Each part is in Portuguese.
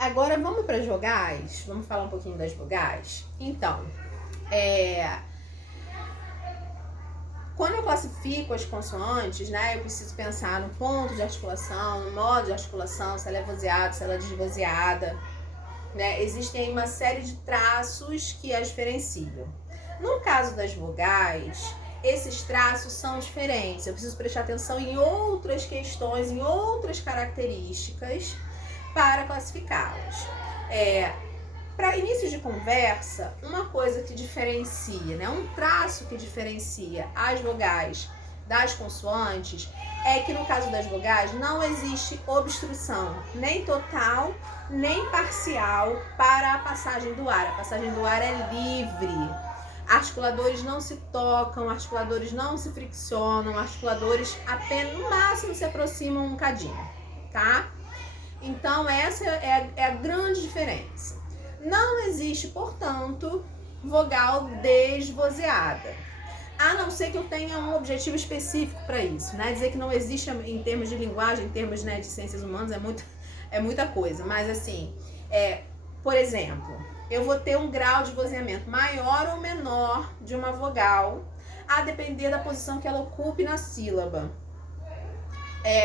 Agora vamos para as vogais? Vamos falar um pouquinho das vogais? Então, quando eu classifico as consoantes, né, eu preciso pensar no ponto de articulação, no modo de articulação, se ela é vozeada, se ela é desvozeada, né? Existem aí uma série de traços que as diferenciam. No caso das vogais, esses traços são diferentes. Eu preciso prestar atenção em outras questões, em outras características para classificá-las. Para início de conversa, uma coisa que diferencia, né, um traço que diferencia as vogais das consoantes é que no caso das vogais não existe obstrução, nem total, nem parcial para a passagem do ar. A passagem do ar é livre. Articuladores não se tocam, articuladores não se friccionam, articuladores apenas no máximo se aproximam um cadinho, tá? Então essa é a grande diferença. Não existe, portanto, vogal desvozeada. A não ser que eu tenha um objetivo específico para isso, né? Dizer que não existe em termos de linguagem, em termos, né, de ciências humanas, é muita coisa. Mas assim, por exemplo, eu vou ter um grau de vozeamento maior ou menor de uma vogal, a depender da posição que ela ocupe na sílaba.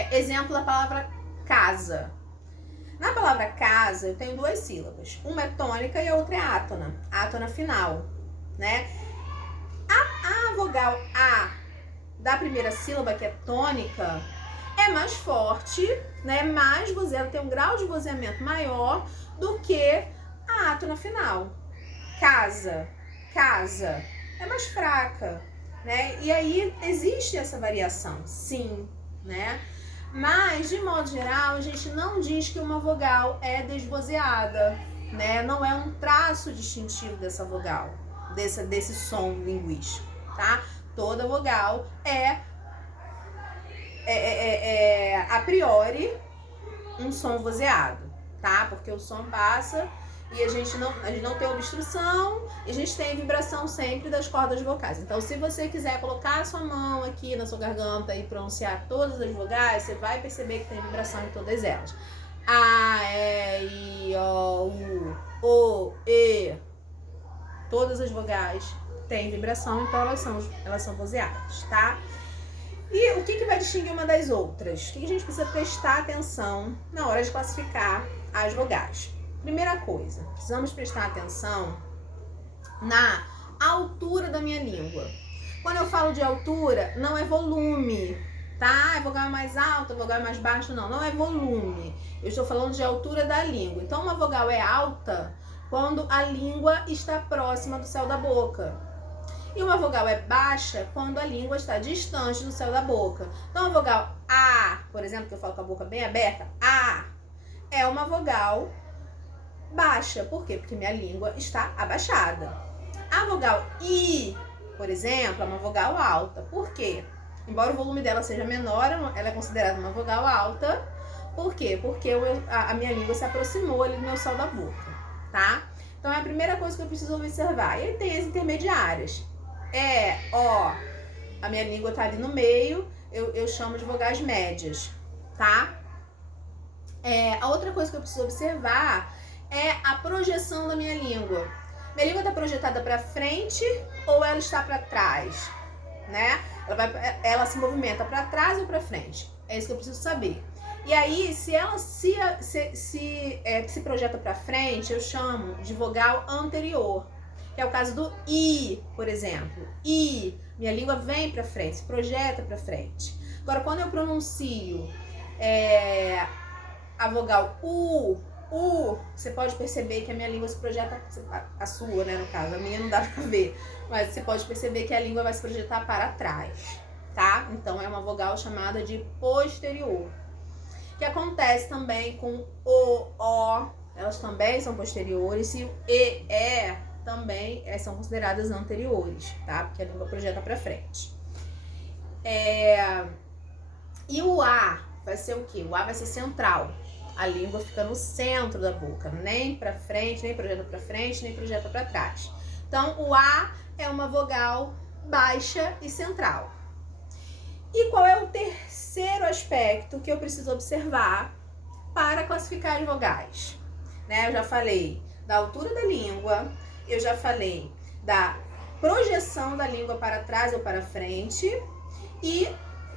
Exemplo da palavra casa. Na palavra casa, eu tenho duas sílabas. Uma é tônica e a outra é átona. Átona final, né? A vogal A da primeira sílaba, que é tônica, é mais forte, né? Mais vozeada, tem um grau de vozeamento maior do que a átona final. Casa, casa, é mais fraca, né? E aí existe essa variação, sim, né? Mas, de modo geral, a gente não diz que uma vogal é desvozeada, né? Não é um traço distintivo dessa vogal, desse som linguístico, tá? Toda vogal a priori um som vozeado, tá? Porque o som passa e a gente não tem obstrução e a gente tem vibração sempre das cordas vocais. Então, se você quiser colocar a sua mão aqui na sua garganta e pronunciar todas as vogais, você vai perceber que tem vibração em todas elas. A, E, I, O, E. Todas as vogais têm vibração, então elas são vozeadas, tá? E o que vai distinguir uma das outras? O que a gente precisa prestar atenção na hora de classificar as vogais? Primeira coisa, precisamos prestar atenção na altura da minha língua. Quando eu falo de altura, não é volume, tá? A vogal é mais alta, a vogal é mais baixa, não é volume. Eu estou falando de altura da língua. Então, uma vogal é alta quando a língua está próxima do céu da boca. E uma vogal é baixa quando a língua está distante do céu da boca. Então, a vogal A, por exemplo, que eu falo com a boca bem aberta, A, é uma vogal baixa. Por quê? Porque minha língua está abaixada. A vogal I, por exemplo, é uma vogal alta. Por quê? Embora o volume dela seja menor, ela é considerada uma vogal alta. Por quê? Porque a minha língua se aproximou ali do meu céu da boca, tá? Então, é a primeira coisa que eu preciso observar. E aí tem as intermediárias. A minha língua tá ali no meio, eu chamo de vogais médias, tá? A outra coisa que eu preciso observar é a projeção da minha língua. Minha língua está projetada para frente ou ela está para trás, né? Ela se movimenta para trás ou para frente. É isso que eu preciso saber. E aí, se ela se projeta para frente, eu chamo de vogal anterior. Que é o caso do I, por exemplo. I, minha língua vem para frente, se projeta para frente. Agora, quando eu pronuncio a vogal U, você pode perceber que a minha língua se projeta, a sua, né, no caso, a minha não dá pra ver, mas você pode perceber que a língua vai se projetar para trás, tá? Então, é uma vogal chamada de posterior. Que acontece também com O, elas também são posteriores, e o E, também são consideradas anteriores, tá? Porque a língua projeta para frente. E o A vai ser o quê? O A vai ser central. A língua fica no centro da boca, nem para frente, nem projeta para frente, nem projeta para trás. Então, o A é uma vogal baixa e central. E qual é o terceiro aspecto que eu preciso observar para classificar as vogais? né? Eu já falei da altura da língua, eu já falei da projeção da língua para trás ou para frente, e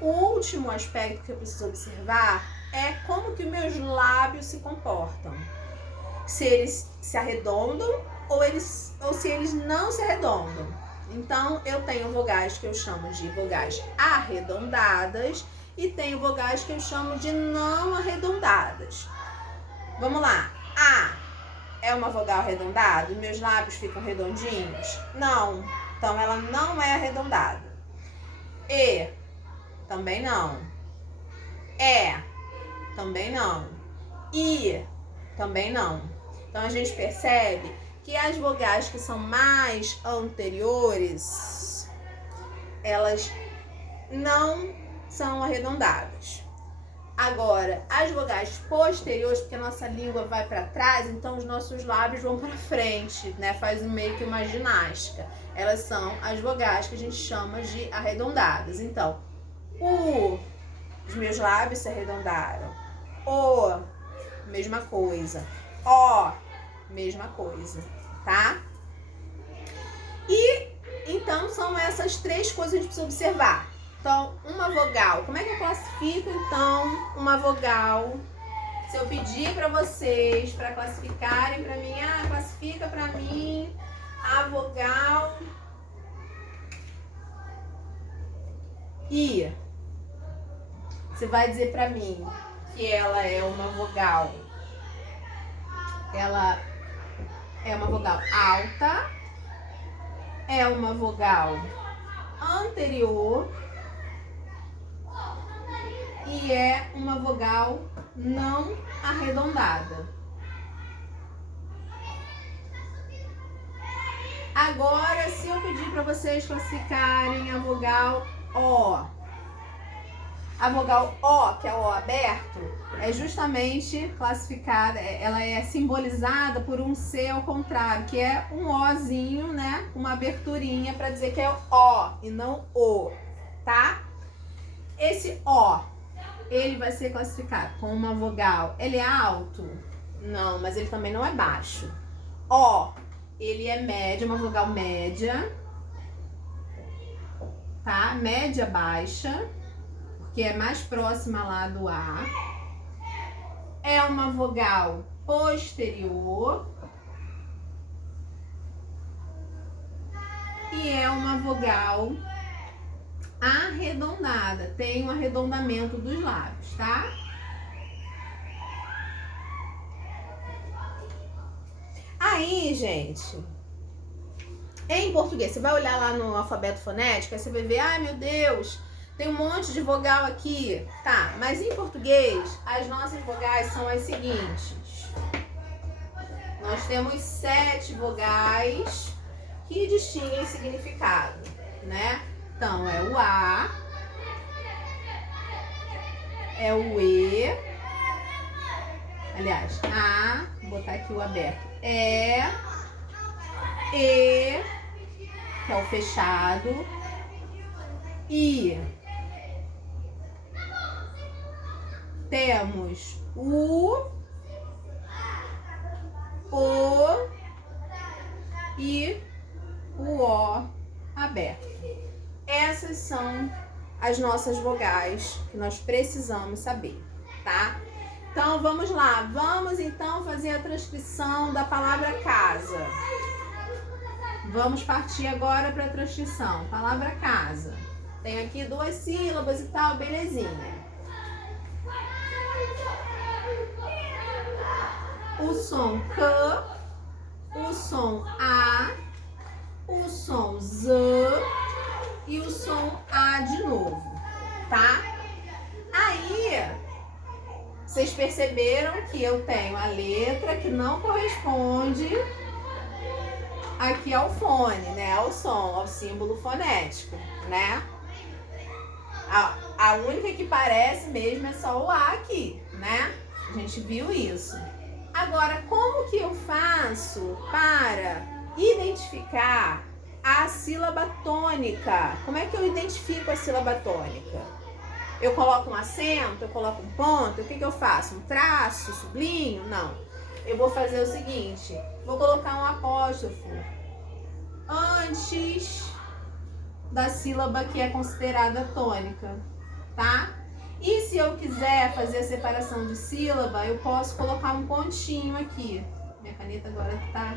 o último aspecto que eu preciso observar é como que meus lábios se comportam. Se eles se arredondam ou se eles não se arredondam. Então, eu tenho vogais que eu chamo de vogais arredondadas e tenho vogais que eu chamo de não arredondadas. Vamos lá. A é uma vogal arredondada? Meus lábios ficam redondinhos? Não. Então, ela não é arredondada. E, também não. É, também não. I, também não. Então, a gente percebe que as vogais que são mais anteriores, elas não são arredondadas. Agora, as vogais posteriores, porque a nossa língua vai para trás, então os nossos lábios vão para frente, né? Faz meio que uma ginástica. Elas são as vogais que a gente chama de arredondadas. Então, os meus lábios se arredondaram. O, mesma coisa. O, mesma coisa, tá? E, então, são essas três coisas que a gente precisa observar. Então, uma vogal. Como é que eu classifico, então, uma vogal? Se eu pedir para vocês para classificarem para mim, classifica para mim a vogal I. Você vai dizer para mim que ela é uma vogal. Ela é uma vogal alta, é uma vogal anterior e é uma vogal não arredondada. Agora, se eu pedir para vocês classificarem a vogal O. A vogal O, que é o O aberto, é justamente classificada, ela é simbolizada por um C ao contrário, que é um Ozinho, né? Uma aberturinha para dizer que é O e não O, tá? Esse O, ele vai ser classificado como uma vogal. Ele é alto? Não, mas ele também não é baixo. O, ele é médio, uma vogal média, tá? Média baixa, que é mais próxima lá do A. É uma vogal posterior. E é uma vogal arredondada. Tem um arredondamento dos lábios, tá? Aí, gente, em português, você vai olhar lá no alfabeto fonético, aí você vai ver, ai meu Deus, tem um monte de vogal aqui. Tá, mas em português, as nossas vogais são as seguintes. Nós temos 7 vogais que distinguem significado, né? Então, é o A, é o E, aliás, A, vou botar aqui o aberto, E, que é o fechado, I. Temos o e o O aberto. Essas são as nossas vogais que nós precisamos saber, tá? Então, vamos lá. Vamos, então, fazer a transcrição da palavra casa. Vamos partir agora para a transcrição. Palavra casa. Tem aqui 2 sílabas e tal, belezinha. O som K, o som A, o som Z e o som A de novo, tá? Aí, vocês perceberam que eu tenho a letra que não corresponde aqui ao fone, né? Ao som, ao símbolo fonético, né? A única que parece mesmo é só o A aqui, né? A gente viu isso. Agora, como que eu faço para identificar a sílaba tônica? Como é que eu identifico a sílaba tônica? Eu coloco um acento, eu coloco um ponto, o que eu faço? Um traço, sublinho? Não. eu vou fazer o seguinte, vou colocar um apóstrofo antes da sílaba que é considerada tônica, tá? E se eu quiser fazer a separação de sílaba, eu posso colocar um pontinho aqui. Minha caneta agora tá...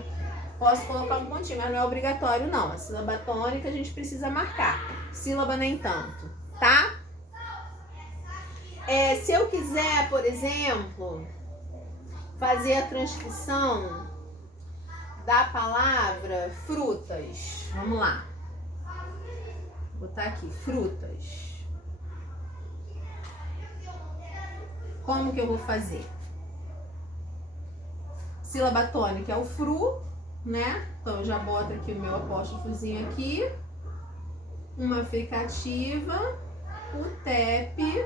Posso colocar um pontinho, mas não é obrigatório não. A sílaba tônica a gente precisa marcar. Sílaba nem tanto, tá? Se eu quiser, por exemplo, fazer a transcrição da palavra frutas. Vamos lá. Vou botar aqui, frutas. Como que eu vou fazer? Sílaba tônica é o fru, né? Então eu já boto aqui o meu apóstrofozinho aqui. Uma fricativa, o TEP,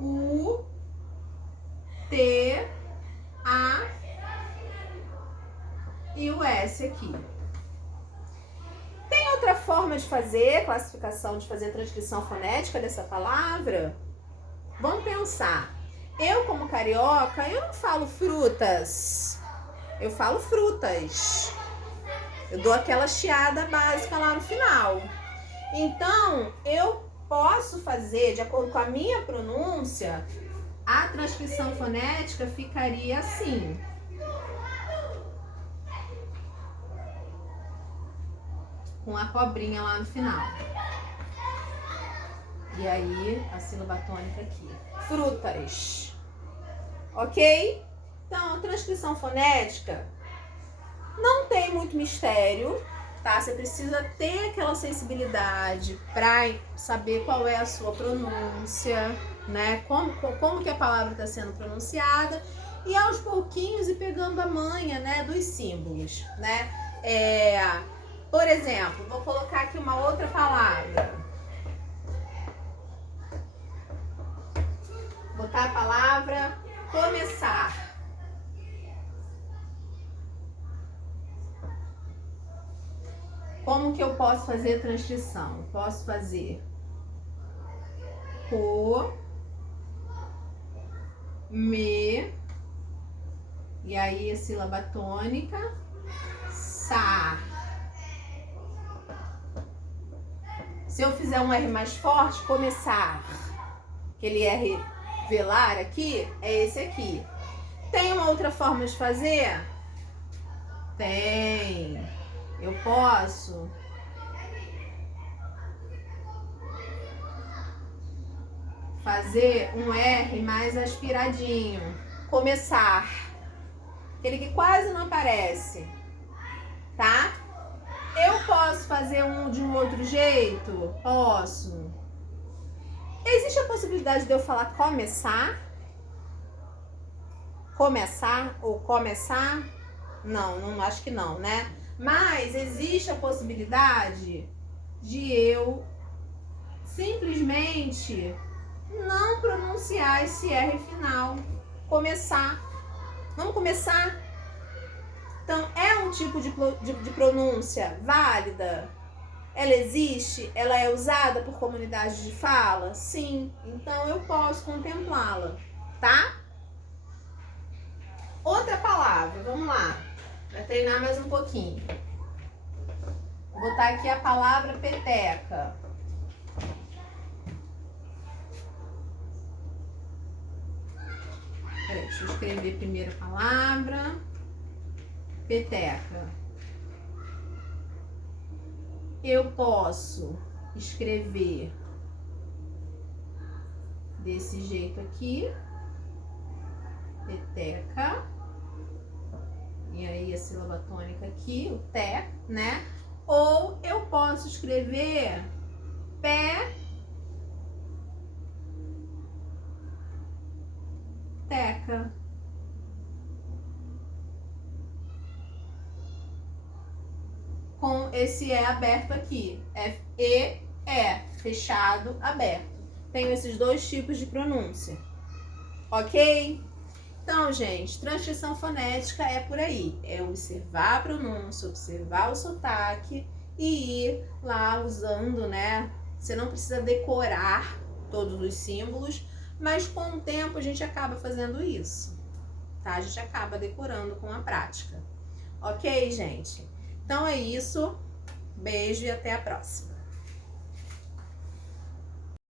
o T, A e o S aqui. Tem outra forma de fazer classificação, de fazer transcrição fonética dessa palavra? Vamos pensar. Eu, como carioca, eu não falo frutas. Eu falo frutas. Eu dou aquela chiada básica lá no final. Então, eu posso fazer, de acordo com a minha pronúncia, a transcrição fonética ficaria assim. Com a cobrinha lá no final. E aí, a sílaba tônica aqui. Frutas. Ok? Então, a transcrição fonética não tem muito mistério, tá? Você precisa ter aquela sensibilidade para saber qual é a sua pronúncia, né? Como que a palavra está sendo pronunciada e aos pouquinhos ir pegando a manha, né, dos símbolos, né? Por exemplo, vou colocar aqui uma outra palavra. Botar a palavra começar. Como que eu posso fazer a transcrição? Posso fazer me, e aí a sílaba tônica, sa. Se eu fizer um R mais forte, começar, aquele R velar aqui, é esse aqui. Tem uma outra forma de fazer? Tem. Eu posso fazer um R mais aspiradinho. Começar. Aquele que quase não aparece. Tá? Eu posso fazer de um outro jeito? Posso. Existe a possibilidade de eu falar começar? Começar ou começar? Não, acho que não, né? Mas existe a possibilidade de eu simplesmente não pronunciar esse R final. Começar. Vamos começar? Então, é um tipo de pronúncia válida? Ela existe? Ela é usada por comunidade de fala? Sim. Então, eu posso contemplá-la, tá? Outra palavra, vamos lá. Vai treinar mais um pouquinho. Vou botar aqui a palavra peteca. Peraí, deixa eu escrever primeiro a palavra. Peteca. Eu posso escrever desse jeito aqui. Peteca. E aí a sílaba tônica aqui, o té, né? Ou eu posso escrever pé, teca. Com esse E aberto aqui. E, fechado, aberto. Tenho esses dois tipos de pronúncia. Ok? Então, gente, transcrição fonética é por aí. É observar a pronúncia, observar o sotaque e ir lá usando, né? Você não precisa decorar todos os símbolos, mas com o tempo a gente acaba fazendo isso, tá? A gente acaba decorando com a prática. Ok, gente? Então é isso. Beijo e até a próxima.